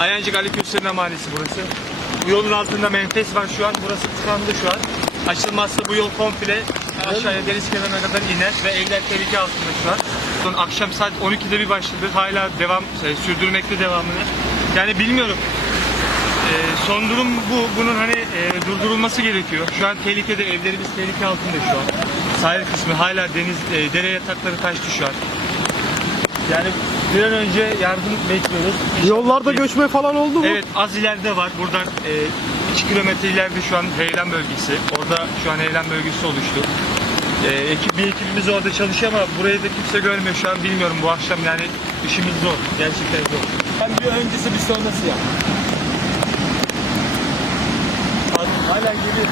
Ayancık Ali Köstürme Mahallesi burası. Bu yolun altında menfes var şu an. Burası tıkandı şu an. Açılmazsa bu yol komple aşağıya deniz kenarına kadar iner ve evler tehlike altında şu an. Son akşam saat 12'de bir başladı. Hala devam, şey, sürdürmekte devamını. Yani bilmiyorum. Ee, son durum bu. Bunun hani e, durdurulması gerekiyor. Şu an tehlikede, evlerimiz tehlike altında şu an. Sahil kısmı hala deniz, e, dere yatakları şu an. Yani bir an önce yardım bekliyoruz. Yollarda göçme falan oldu mu? Evet az ileride var. Buradan 2 kilometre ileride şu an heyelan bölgesi. Orada şu an heyelan bölgesi oluştu. E, ekip, bir ekibimiz orada çalışıyor ama burayı da kimse görmüyor şu an bilmiyorum bu akşam yani işimiz zor. Gerçekten zor. Ben bir öncesi bir sonrası yap. Hala geliyor.